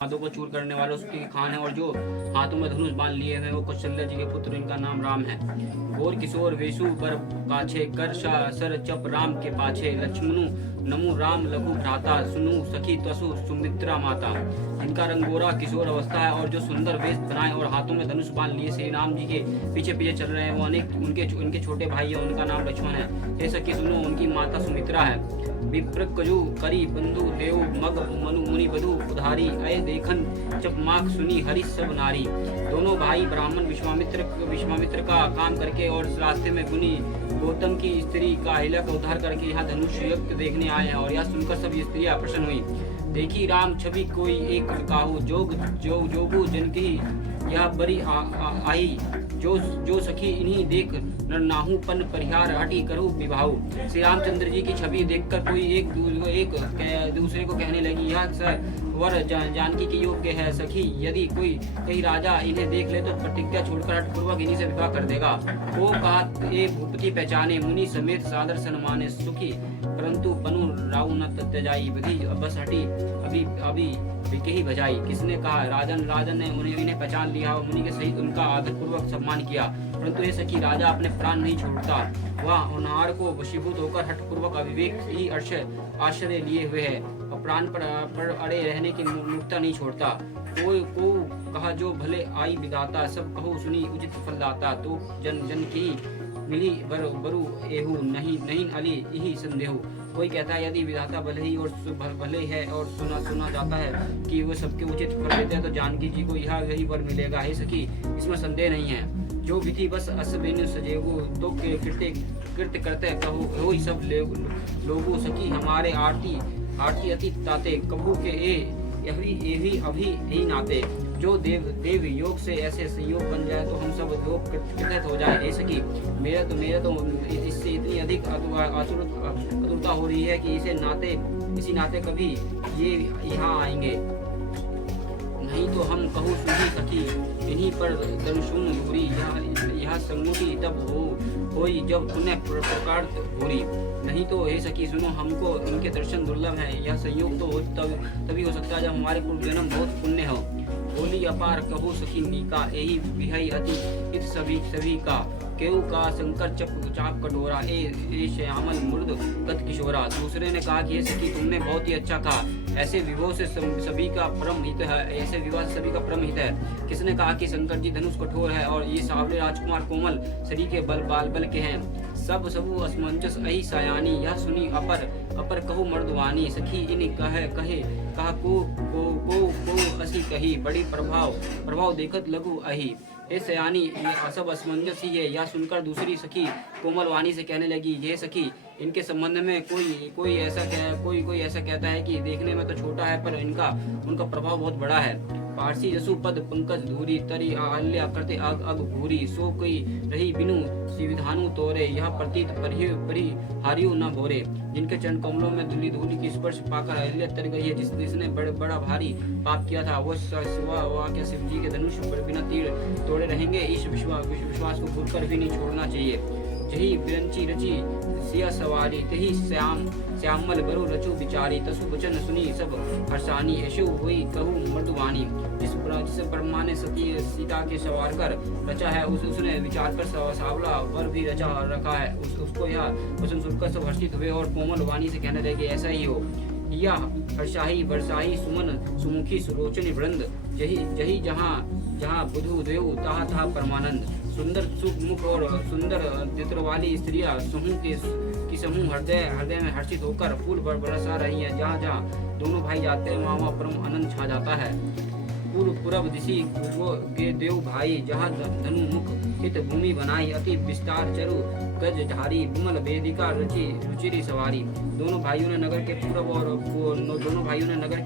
हाथों को चूर करने वाले उसकी खान है, और जो हाथों में धनुष बांध लिए हैं वो कौशल्या जी के पुत्र, इनका नाम राम है। घोर किशोर वेशु बर काछे, कर सर चप राम के पाछे, लक्ष्मणु नमु राम लघु भ्राता, सुनु सखी तसु सुमित्रा माता। इनका रंगोरा किशोर अवस्था है, और जो सुंदर वेश बनाए और हाथों में धनुष बांध लिए श्री राम जी के पीछे पीछे चल रहे हैं, वो अनेक उनके छोटे भाई है, उनका नाम लक्ष्मण है। हे सखी सुनो, उनकी माता सुमित्रा है। विप्रकजु करी बंधु देव मग मनु मुनि बधु उधारी, अय देखन जब माख सुनी हरि सब नारी। दोनों भाई ब्राह्मण विश्वामित्र का काम करके और रास्ते में मुनि गौतम की स्त्री का अहिल्या का उद्धार करके यहाँ धनुष यज्ञ देखने आए हैं। और यह सुनकर सब स्त्रियां प्रसन्न हुई। देखी राम छवि कोई एक काहू, जोग जो जोगु जनकी यह बड़ी आई, जो सखी इन्हीं देख नर नाहू पन परिहार हटी करू विभाऊ। श्री रामचंद्र जी की छवि देखकर कोई एक दूसरे को कहने लगी, यह वर जानकी के योग्य है सखी, यदि कोई कहीं राजा इन्हें देख ले तो प्रतिज्ञा छोड़कर हठपूर्वक इन्हीं से विवाह कर देगा। वो कहा ए भूपति पहचाने, मुनि समेत सादर सन्माने सुखी, परंतु पनु राउ न त्यजाई, विधि बस हटी अभी बिके ही बजाई। किसने कहा? राजन ने इन्हें पहचान लिया और मुनि के सहित उनका आदर पूर्वक सम्मान किया, परंतु ये सखी राजा अपने प्राण नहीं छोड़ता। वह अनार को वशीभूत होकर हठपूर्वक अविवेक ही आश्रय लिए हुए है और प्राण पर अड़े रहने की मूर्खता नहीं छोड़ता। कोई को कहा जो भले आई विदाता, सब कहो सुनी उचित फलदाता। तो जन की मिली बरु एहू, नहीं अली यही संदेह। कोई कहता है यदि विधाता भले ही और भले है और सुना जाता है कि वो सबके उचित फल देते हैं, तो जानकी जी को यही वर मिलेगा। हे सखी, इसमें संदेह नहीं है। जो विधि बस असबिन सजेगो, तो कृत्य करते कहो हो सब लोगो। सखी हमारे आरती अति ताते, कबू के अभी यही नाते। जो देव योग से ऐसे संयोग बन जाए तो हम सब लोग कृतज्ञ हो जाए। ऐसे कि मेरे तो इससे इतनी अधिक आतुरता हो रही है कि इसी नाते कभी ये यहाँ आएंगे, नहीं तो हम कहूँ सुधी सखी इन्हीं पर दर्शन धूरी। यह संगति तब होई जब पुण्य प्रकार भूरी। नहीं तो हे सखी सुनो, हमको इनके दर्शन दुर्लभ है। यह संयोग तो तभी हो सकता है जब हमारे पूर्व जन्म बहुत पुण्य हो। बोली अपार कहो सखी मीका, यही विहई अति इत सभी का। केहू का शंकर चाप कटोरा, ए श्यामल मुर्द गत किशोरा। दूसरे ने कहा कि ये सखी तुमने बहुत ही अच्छा कहा, ऐसे विवाह से सभी का परम हित है, ऐसे विवाह से सभी का परम हित है। किसने कहा कि शंकर जी धनुष कठोर है और ये सावले राजकुमार कोमल शरीर के बल के हैं। सब असमंजस अहि सायानी, यह सुनी अपर कहो मर्दवानी। सखी इन कहा को असी कही, बड़ी प्रभाव देखत लघु अहि। हे सयानी, ये सब असमंजस ही है। यह सुनकर दूसरी सखी कोमल वाणी से कहने लगी, ये सखी इनके संबंध में कोई ऐसा कहता है कि देखने में तो छोटा है पर उनका प्रभाव बहुत बड़ा है। पारसी जसु पद पंकज धूरी, तरी आल्या करते अग भूरी। सो कोई रही बिनु विधानु तोरे, यह प्रतीत परिहारियों न भोरे। जिनके चरण कमलों में धूली की स्पर्श पाकर अहिल्या तर गई है, जिसने बड़ा भारी पाप किया था, वो क्या शिव जी के धनुष बिना तीर तोड़े रहेंगे? इस विश्वास को भूलकर भी नहीं छोड़ना चाहिए। जही विरंची रची सिया सवारी, तही श्यामल बरु रचु बिचारी। तसु वचन सुनी सब हर्षानी, यशु हुई कहू मर्दवानी। जिस ब्रह्मा ने सीता के सवार कर रचा है, उसने विचार कर सावला वर भी रखा है। उसको यह वचन सुनकर सब हर्षित हुए और कोमल वाणी से कहने लगे, ऐसा ही हो। या हर्षाही वर्षाही सुमन सुमुखी सुरोचनी वृंद, जही जहाँ बुधु देव तहा परमानंद। सुंदर सुख मुख और सुंदर नेत्र वाली स्त्रियां समूह हृदय में हर्षित होकर फूल बरसा रही है। जहाँ दोनों भाई जाते हैं वहाँ परम आनंद छा जाता है। पूर्व दिशी के देव भाई, जहाँ धनु मुख हित भूमि बनाई, अति विस्तार चरु गज धारी, विमल वेदिका रुचिरी सवारी। दोनों भाइयों ने नगर के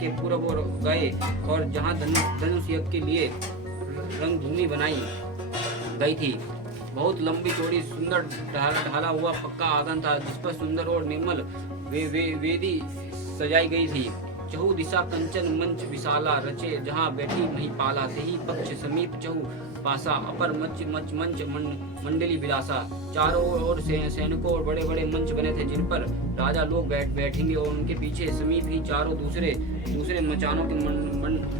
पूर्व ओर गए और जहाँ धनुष यज्ञ के लिए रंग भूमि बनाई गई थी। बहुत लंबी चौड़ी सुंदर ढाला हुआ पक्का आंगन था, जिस पर सुंदर और निर्मल वेदी सजाई गई थी। चहु दिशा कंचन मंच विशाला रचे जहाँ बैठी महिपाला से ही पक्ष समीप चहु पासा अपर मच मच मंच मंडली विलासा। चारों ओर सैनिकों और बड़े बड़े मंच बने थे जिन पर राजा लोग बैठेंगे और उनके पीछे समीप ही चारों दूसरे मचानों के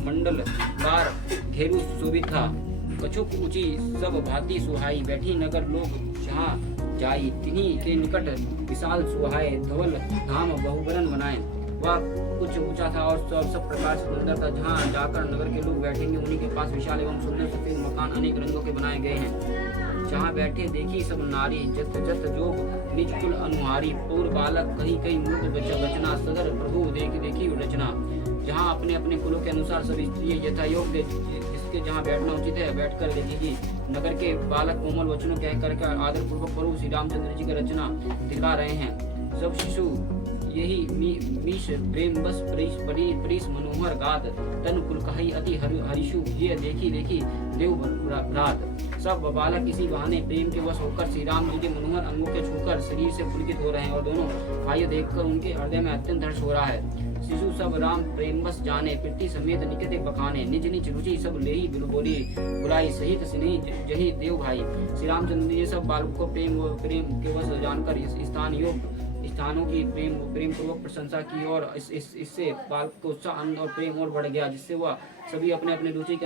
मंडलदार घेरू शोभित था। कछुक ऊंची सब भांति सुहाई बैठी नगर लोग जहाँ जाई तिन्हीं के निकट विशाल सुहाए धवल धाम बहुबरन बनाए। वह कुछ ऊंचा था और सब प्रकार से सुंदर था। जहाँ जाकर नगर के लोग बैठेंगे उन्हीं के पास विशाल एवं सुंदर सफेद मकान अनेक रंगों के बनाए गए हैं। जहाँ बैठे देखी सब नारी जत जत जोग निज कुल अनुहारी पूर्व बालक कहीं कहीं मृत बचना सदर प्रभु देखी रचना। जहाँ अपने अपने कुलों के अनुसार सब स्त्री यथा योग जिसके जहाँ बैठना उचित है बैठकर देखेगी। नगर के बालक कोमल वचनों कह करके आदर पूर्वक प्रभु श्री रामचंद्र जी की रचना दिखा रहे हैं। सब शिशु यही मीश प्रेम बस प्रीस मनोहर गात तन पुलकाही अति हरिशु ये देखी देव भ्रात। सब बालक इसी बहाने प्रेम के वश होकर श्री राम जी के मनोहर अंगों के छूकर शरीर से पुलकित हो रहे हैं और दोनों भाइयों देखकर उनके हृदय में अत्यंत हर्ष हो रहा है। शिशु सब राम प्रेम बस जाने पृथ्वी समेत निकटे बखाने निज निज रुचि सब ले ही बोली बुलाई सहित स्नेही जही देव भाई। श्री रामचंद्र जी सब बालकों को प्रेम के वश जानकर इस स्थानों की प्रेम पूर्वक प्रशंसा की और इससे बालक को उत्साह आनंद और प्रेम और बढ़ गया जिससे वह सभी अपने अपने रुचि के